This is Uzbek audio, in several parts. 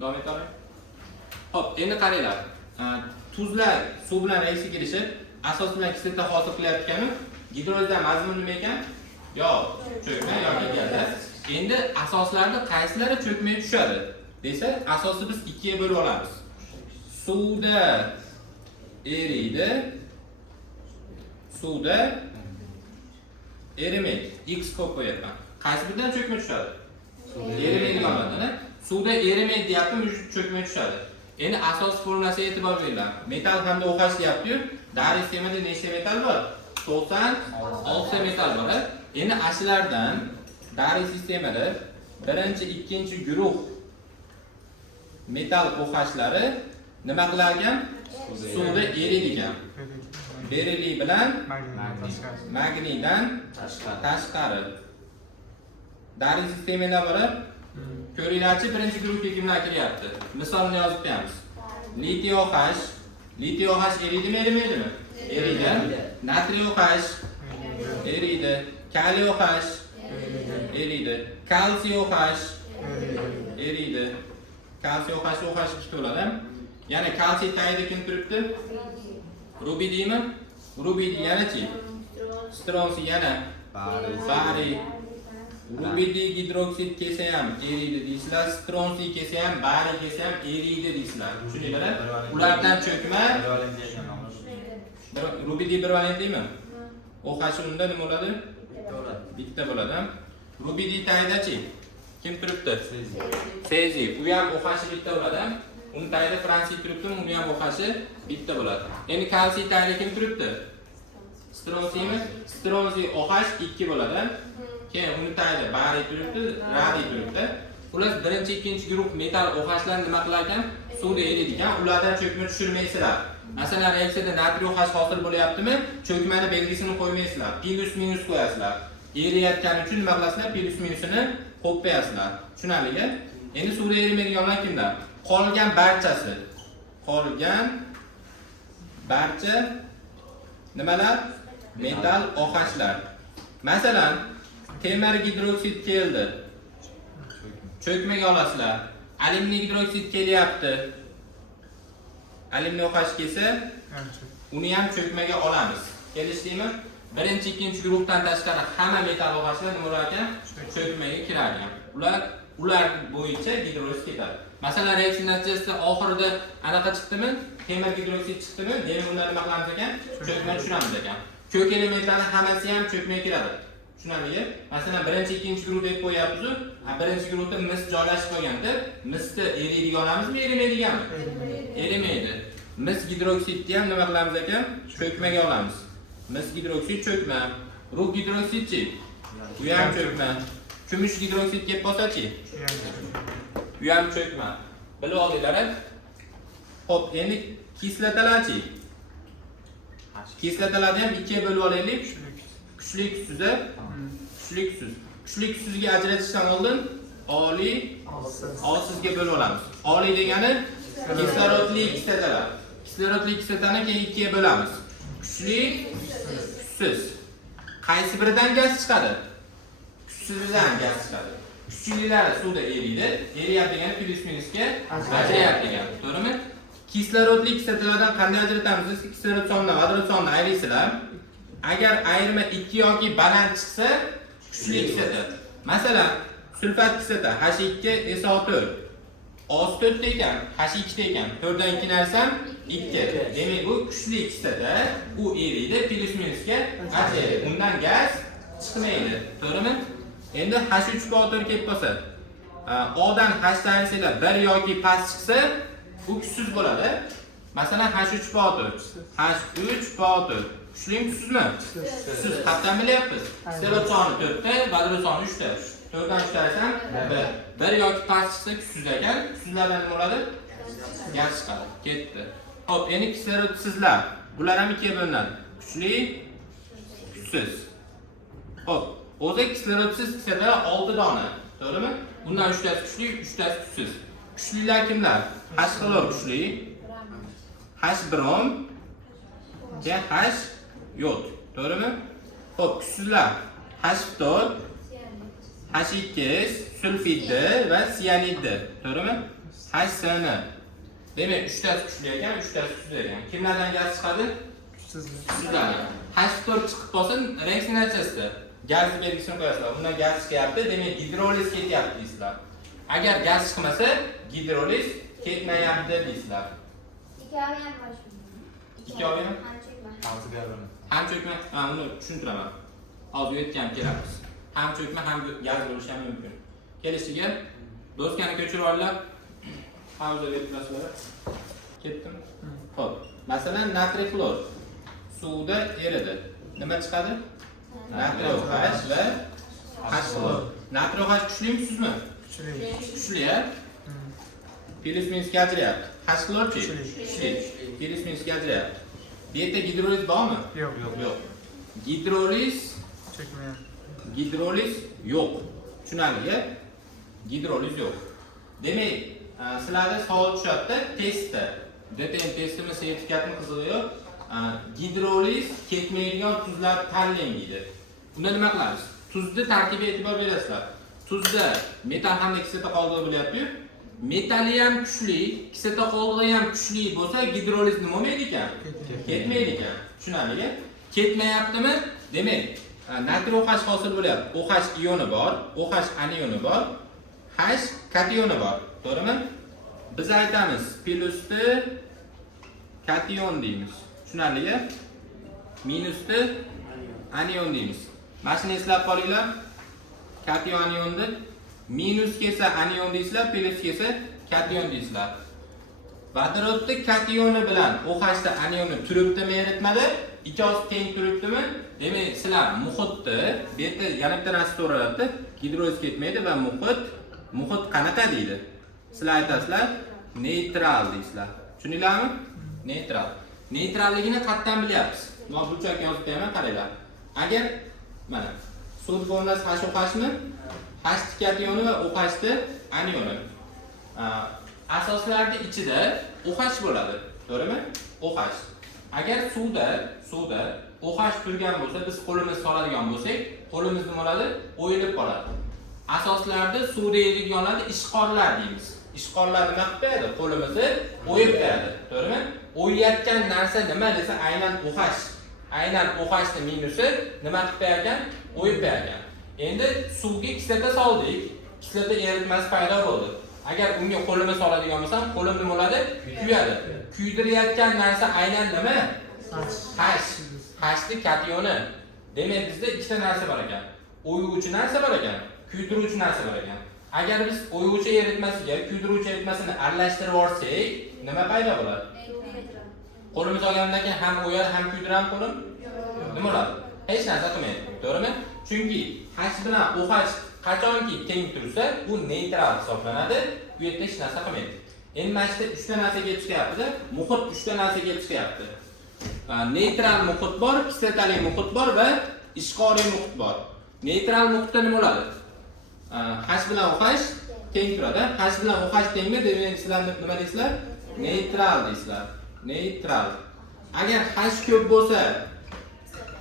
Davom etaman. Hop, endi qaranglar. Tuzlar suv bilan reaksiyaga kirishib, asos bilan kislota hosil qilayotgani gidrolizdan mazmun nima ekan? Yo, cho'kma yoki gaz. Endi asoslarda qaysilari cho'kmay tushadi desa, asosni biz ikkiga bo'lib olamiz. Suvda eriydi. Suvda erimaydi. X qo'yib qo'yaman. Qaysi biridan cho'kmay tushadi? Erimaydi bo'ladi. Suvda erimaydi deyapti, cho'kmay tushadi. Endi asos formulasiga e'tibor beringlar. Metal hamda OH deyapti-yu, Dari sistemida nechta metal bor? 96 ta metal bor. Endi ashlardan Dari sistemida birinchi, ikkinchi guruh metal OH'lari nima qilar ekan? Suvda eriydigan. Beriliy bilan magniydan tashqari. Dari sistemida bor. Ko'ringlarchi, birinchi guruhga kimlar kiryapti? Misolni yozib qo'yamiz. Litiy OH, litiy OH eriydimi, erimaydimi? Eriydi. Natriy OH eriydi. Kaliy OH eriydi. Kalsiy OH eriydi. Kalsiy OH ikkita bo'ladi. Yana kalsiy tagida kim turibdi? Rubidiymi? Rubidiy yana-chi? Stronsiy yana bariy. Rubidiy gidroksid kelsa ham eriydi deysizlar, stronsiy kelsa ham, bariy kelsa ham eriydi deysizlar. Tushuninglar? Ulardan cho'kma rubidiy bir valentiymi? OH unda nima bo'ladi? Bitta bo'ladi. Rubidiy tagida-chi? Kim turibdi? Seziy. U ham OH bitta bo'ladi. Uni tagida fransiy turibdi, uni ham OH bitta bo'ladi. Endi kalsiy tagida kim turibdi? Stronsiymi? Stronsiy OH 2 bo'ladi. Keyin uni tagida bariy turibdi, radiy turibdi. Ular birinchi, ikkinchi guruh metal OH'lar nima qilar ekan? Suvda eriydigan, ulardan cho'kma tushirmaysizlar. Masalan, reaksiyada natriy OH hosil bo'lyaptimi? Cho'kmani belgisini qo'ymaysizlar. Plus minus qo'yasizlar. Eriyotgani uchun nima qilasizlar? Plus minusini qo'yib qo'yasizlar. Tushunarlimi? Endi suvda erimaydiganlar kimlar? Qolgan barchasi. Qolgan barcha nimalar? Metal OH'lar. Masalan, temir gidroksid keldi. Cho'kmaga olasizlar. Alyuminiy gidroksid kelyapti. Alyuminiy OH kelsa, uni ham cho'kmaga olamiz. Kelishdingmi? Birinchi, ikkinchi guruhdan tashqari hamma metal OH'lar nima bo'lar ekan? Cho'kmaga kiradi. Ular bo'yicha gidroliz ketadi. Masalan, reaksiya natijasida oxirida anaqa chiqdimi? Temir gidroksid chiqdimi? Demak, ular nima qilamiz ekan? Cho'kma tushiramiz ekan. Ko'k elementlarning hammasi ham cho'kmaga kiradi. Tushunarlimi? Masalan, birinchi, ikkinchi guruh deb qo'yapmiz-ku. Birinchi guruhda mis joylashib qolganda, misni eriydigan olamizmi, erimaydiganmi? Erimaydi. Mis gidroksidni ham nima qilamiz ekan? Cho'kmaga olamiz. Mis gidroksid cho'kma. Rug gidroksidchi? Bu ham cho'kma. Kumush gidroksid kelib qolsa-chi? Bu ham cho'kma. Bilib olinglar. Xo'p, endi kislotalarchi? Kislotalarni ham ikkiga bo'lib olaylik. Kuchli kuchsiz, kuchli kuchsiz. Kuchli kuchsizga ajratishdan oldin oliy, olsizga bo'lib olamiz. Oliy degani kislorodli kislotalar. Kislorodli kislotani keyin ikkiga bo'lamiz. Kuchli, kuchsiz. Qaysi biridan gaz chiqadi? Kuchsizdan gaz chiqadi. Kuchlilar suvda eriydi. Eriyapti degani plus minusga ajrayapti degani. To'g'rimi? Kislorodli kislotalardan qanday ajratamiz? Kislorod sonini, vodorod sonini ayiraysizlar. Agar ayirma 2 yoki baland chiqsa, kuchli kislota. Masalan, sulfat kislota H2SO4. O4 ekan, H2 ekan. 4 dan 2 narsam 2. Demak, bu kuchli kislota, u eriydi, plus minusga ajraydi. Undan gaz chiqmaydi. To'g'rimi? Endi H3PO4 kelib qolsa, O dan H ayirsalar 1 yoki past chiqsa, bu kuchsiz bo'ladi. Masalan, H3PO4. H3PO4 kuchli kuchsizmi? Kuchsiz. Qatdan bilyapmiz. Kislorod soni 4 ta, vodorod soni 3 ta. 4 dan 3 tarsam 1 yoki past chiqsa kuchsiz ekan. Kuchsizlardan nima bo'ladi? Gaz chiqadi. Ketdi. Xo'p, endi kislorodsiz. Bular ham ikkiga bo'linadi. Kuchli, kuchsiz. Xo'p, o'zi kislorodsiz kislotalar 6 dona. To'g'rimi? Bundan 3 tasi kuchli, 3 tasi kuchsiz. Kuchlilar kimlar? H xlor kuchli, H brom, H yod. To'g'rimi? Xo'p, kuchsizlar H ftor, H2S, sulfiddi va siyaniddi. To'g'rimi? HCl. Demak, 3 tasi kuchli ekan, 3 tasi kuchsiz ekan. Kimlardan gaz chiqadi? Kuchsizlar. H4 chiqib qolsa, reaksiya natijasida gaz belgisini qo'yasizlar. Undan gaz chiqyapti, demak gidroliz ketyapti deysizlar. Agar gaz chiqmasa, gidroliz ketmayapti deysizlar. Ikkovi ham bor shunda. Ikkovi ham? Ham cho'kma, uni tushuntiraman. Hozir o'tgan kelamiz. Ham cho'kma, ham gaz bo'lishi ham mumkin. Kelishiga doskani ko'chirib olinglar. Havza yetkazinglar. Ketdimi? Xo'p. Masalan, natriy xlor suvda eridi. Nima chiqadi? Natriy OH va H xlor. Natriy OH kuchli kuchsizmi? Kuchli-a? Plus minus ajrayapti. H xlor-chi? Kuchli. Plus minus ajrayapti. Bu yerda gidroliz bormi? Yo'q. Gidroliz yo'q. Tushunarli-a? Gidroliz yo'q. Demak, sizlarda savol tushadi testda. DTM testimi sertifikatni qizig'i gidroliz ketmaydigan tuzlar tanlang deydi. Unda nima qilamiz? Tuzni tarkibiga e'tibor berasizlar. Tuzda metal hamda kislota qoldig'i bo'lyapti-yu. Metali ham kuchli, kislota qoldig'i ham kuchli bo'lsa, gidroliz nima bo'lmaydi ekan? Ketmaydi ekan. Tushunarli-a? Ketmayaptimi? Demak, natriy OH hosil bo'lyapti. OH ioni bor, OH anioni bor, H kationi bor. To'g'rimi? Biz aytamiz, plusni kation deymiz. Tushunarli-a? Minusni anion deymiz. Mana shuni eslab qolinglar. Kation anionni minus kelsa anion deysizlar, plus kelsa kation deysizlar. Vodorodni kationi bilan OH da anioni turibdimi eritmada? Ikkovsi teng turibdimi? Demak, sizlar muhitni, bu yerda yana bitta narsa so'raladi. Gidroliz ketmaydi va muhit qanaqa deydi? Sizlar aytasizlar, neytral deysizlar. Tushundinglarmi? Neytral. Neytralligini qatdan bilyapsiz. Mana burchak yozib qo'yaman, qaranglar. Agar mana sud formulasi HOHmi? H kationi va OH anioni. Asoslarda ichida OH bo'ladi, to'g'rimi? OH. Agar suvda OH turgan bo'lsa, biz qo'limiz soladigan bo'lsak, qo'limiz nima bo'ladi? O'yilib qoladi. Asoslarda suvda eriydiganlarni ishqorlar deymiz. Ishqorlar nima qilib qo'yadi? Qo'limizni o'yib qo'yadi, to'g'rimi? O'yayotgan narsa nima desa, aynan OH. Aynan OH ni minusi nima qilib qo'ygan? O'yib qo'ygan. Endi suvga kislota soldik. Kislota eritmasi paydo bo'ldi. Agar unga qo'limni soladigan bo'lsam, qo'lim nima bo'ladi? Kuyadi. Kuydirayotgan narsa aynan nima? H ni kationi. Demak, bizda ikkita narsa bor ekan. O'yuvchi narsa bor ekan, kuydiruvchi narsa bor ekan. Agar biz o'yuvchi eritmasiga kuydiruvchi eritmasini aralashtirib olsak, nima paydo bo'ladi? Qo'limiz olgandan keyin ham o'yadi, ham kuydiram qo'lim? Nima bo'ladi? Hech narsa qilmaydi, to'g'rimi? Chunki H bilan OH qachonki teng tursa, bu neytral hisoblanadi, bu yerda hech narsa qilmaydi. Endi mana shu 3 ta narsa kelib chiqyapti-da, muhit 3 ta narsa kelib chiqyapti. Neytral muhit bor, kislotali muhit bor va ishqoriy muhit bor. Neytral muhitda nima bo'ladi? H bilan OH teng turadi. H bilan OH tengmi? Demak, sizlar nima deysizlar? Neytral deysizlar. Neytral. Agar H ko'p bo'lsa,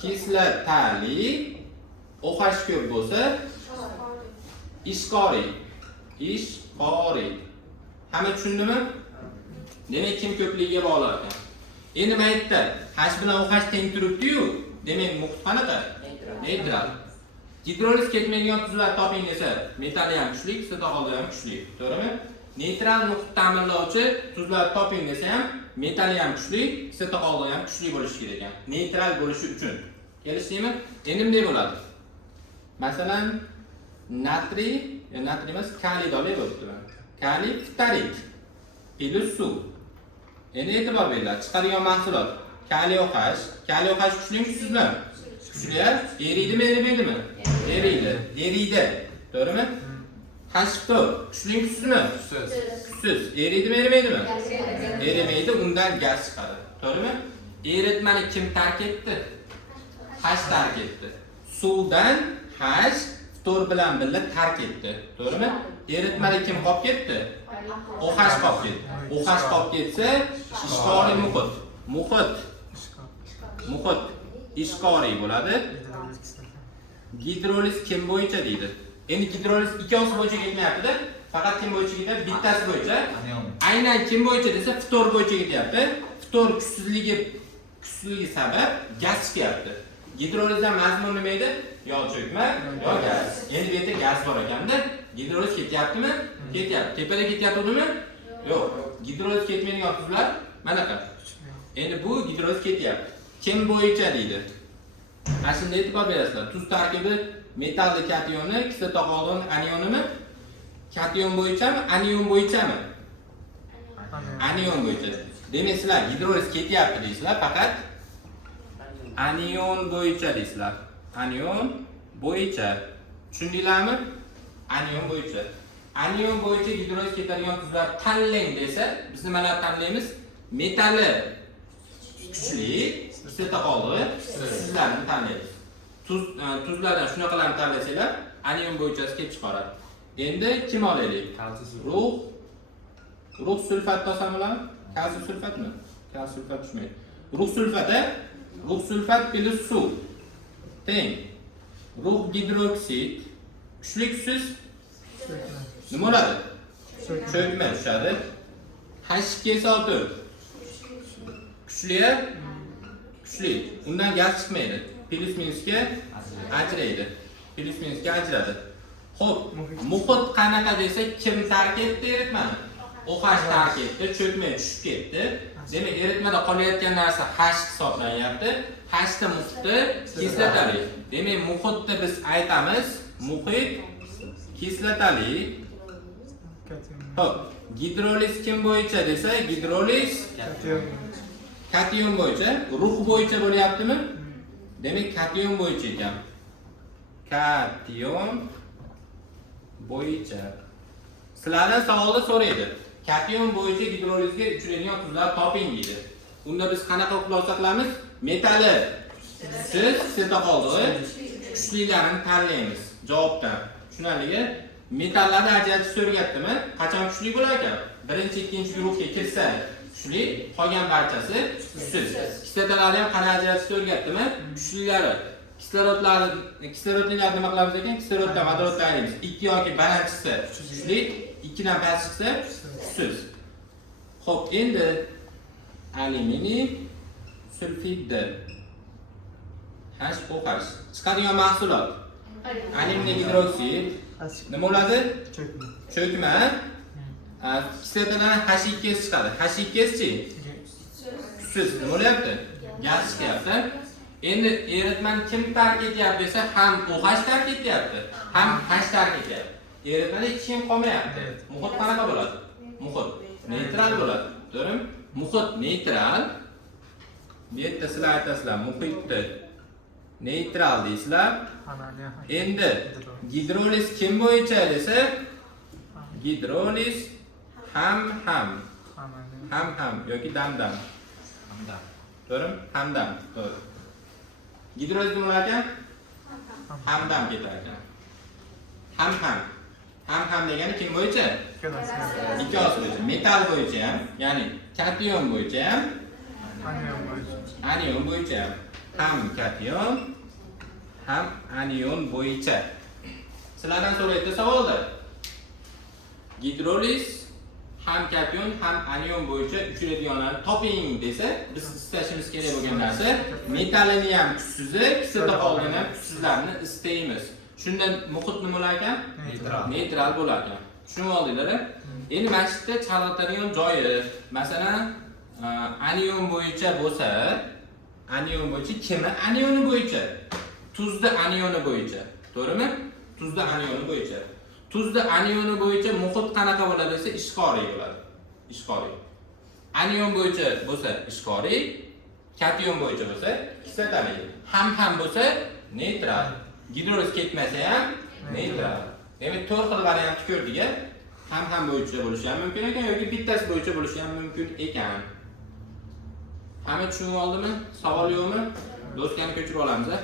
kislotali, OH ko'p bo'lsa, ishqoriy. Hamma tushundimi? Demak, kim ko'pligiga bog'liq ekan. Endi nima aytdi? H bilan OH teng turibdi-yu, demak, muhit qanaqa? Neytral. Gidroliz ketmaydigan tuzlar toping desa, metali ham kuchli, kislota qoldig'i ham kuchli, to'g'rimi? Neytral muhit ta'minlovchi tuzlar toping desa ham, metali ham kuchli, kislota qoldig'i ham kuchli bo'lishi kerak ekan. Neytral bo'lishi uchun. Kelishdingmi? Endi bunday bo'ladi. Masalan, natriy emas, kaliy olib o'tibman. Kaliy ftarit plus suv. Endi e'tibor beringlar, chiqadigan mahsulot kaliy OH. Kaliy OH kuchli kuchsizmi? Kuchli, eriydimi, erimaydimi? Eriydi. To'g'rimi? H4 kuchli kuchsizmi? Kuchsiz. Eriydimi, erimaydimi? Erimaydi, undan gaz chiqadi. To'g'rimi? Eritmani kim tark etdi? H tark etdi. Suvdan H ftor bilan birga tark etdi. To'g'rimi? Eritmani kim qolib ketdi? OH qolib ketdi. OH qolib ketsa, ishqoriy muhit ishqoriy bo'ladi. Gidroliz kim bo'yicha deydi. Endi gidroliz ikkovsi bo'yicha ketmayapti-da. Faqat kim bo'yicha ketyapti? Bittasi bo'yicha. Anion. Aynan kim bo'yicha desa, ftor bo'yicha ketyapti. Ftor kuchsizligi sabab gaz chiqyapti. Gidrolizdan mazmun nima edi? Yo cho'kma, yo gaz. Endi bu yerda gaz bor ekanda, gidroliz ketyaptimi? Ketyapti. Tepada ketyaptimi? Yo'q. Gidroliz ketmaydigan tuzlar manaqa. Endi bu gidroliz ketyapti. Kim bo'yicha deydi? Mana shunda e'tibor berasizlar. Tuz tarkibi metalli kationni, kislota qolgan anionimi? Kation bo'yichami, anion bo'yichami? Anion bo'yicha. Demak, sizlar gidroliz ketyapti deysizlar, faqat anion bo'yicha deysizlar. Anion bo'yicha. Tushundinglarmi? Anion bo'yicha. Anion bo'yicha gidroliz ketadigan tuzlar tanlang desa, biz nimalar tanlaymiz? Metalli kuchli, kislota qoldi, sizlarni tanlaymiz. Tuzlardan shunaqalarni tanlasanglar, anion bo'yichasi kelib chiqaradi. Endi kim olaylik? Rux sulfat topsamilar? Kalsiy sulfatmi? Kalsiy sulfat tushmaydi. Rux sulfat plus suv teng. Rux gidroksid kuchli kuchsiz nima bo'ladi? Cho'kma tushadi. H2SO4 kuchli, kuchli. Undan gaz chiqmaydi. Plus minusga ajraydi. Plus minusga ajradi. Xo'p, muhit qanaqa desa, kim tark etdi eritmani? OH tark etdi, cho'kmay tushib ketdi. Demak, eritmada qolayotgan narsa H hisoblanyapti. H da muhitni kislotali. Demak, muhitni biz aytamiz, muhit kislotali. Xo'p, gidroliz kim bo'yicha desa, gidroliz kation bo'yicha, rux bo'yicha bo'lyaptimi? Demak, kation bo'yicha ekan. Kation bo'yicha. Sizlardan savolda so'raydi. Kation bo'yicha gidrolizga uchraydigan tuzlar toping deydi. Unda biz qanaqa xulosa qilamiz? Metalli siz kislota qoldi, kuchlilarini tanlaymiz javobdan. Tushunarligi? Metallarni ajratish so'rayaptimi? Qachon kuchli bo'lar ekan? Birinchi, ikkinchi guruhga kirsa kuchli, qolgan barchasi kuchsiz. Kislotalarni ham qanday ajratish so'rayaptimi? Kuchlilari kislorodlar nima qilamiz ekan? Kisloroddan vodorodga ayiramiz. 2 yoki balandchisi kuchli, 2 dan pastchisi kuchsiz. Xo'p, endi alyuminiy sulfidni HOH chiqadigan mahsulot. Alyuminiy gidroksid nima bo'ladi? Cho'kma. Kislotadan H2S chiqadi. H2S-chi? Kuchsiz. Nima bo'lyapti? Gaz chiqyapti. Endi eritmani kim tark etyapti desa, ham OH tark etyapti, ham H tark etyapti. Eritmada hech kim qolmayapti. Muhit qanaqa bo'ladi? Muhit neytral bo'ladi. To'g'rimi? Muhit neytral. Bu yerda sizlar aytasizlar, muhitni neytral deysizlar. Endi gidroliz kim bo'yicha desa, gidroliz ham yoki dam. To'g'rimi? Hamdam. To'g'ri. Gidroliz nima ekan? Hamdam ketar ekan. Ham degani kim bo'yicha? Ikkosi bo'yicha. Metal bo'yicha ham, ya'ni kation bo'yicha ham, anion bo'yicha ham kation, ham anion bo'yicha. Sizlardan so'raydi savolda. Gidroliz ham kation, ham anion bo'yicha uchraydiganlarni toping desa, biz istashimiz kerak bo'lgan narsa metallini ham kuchsizi, kislota qolgan ham kuchsizlarni istaymiz. Shunda muhit nima bo'lar ekan? Neytral bo'lar ekan. Tushunib oldinglar? Endi mana shu yerda chalg'itadigan joyi, masalan, anion bo'yicha bo'lsa, anion bo'yicha kimi? Anioni bo'yicha. Tuzda anioni bo'yicha. To'g'rimi? Tuzda anioni bo'yicha. Tuzda anioni bo'yicha muhit qanaqa bo'ladi desa, ishqoriy bo'ladi. Ishqoriy. Anion bo'yicha bo'lsa ishqoriy, kation bo'yicha bo'lsa kislotali. Ham bo'lsa neytral. Gidroliz ketmasa ham neytral. Demak, 4 xil variant ko'rdik-a. Ham bo'yicha bo'lishi ham mumkin ekan yoki bittasi bo'yicha bo'lishi ham mumkin ekan. Hamma tushunib oldimi? Savol yo'qmi? Doskani ko'chirib olamiz-a.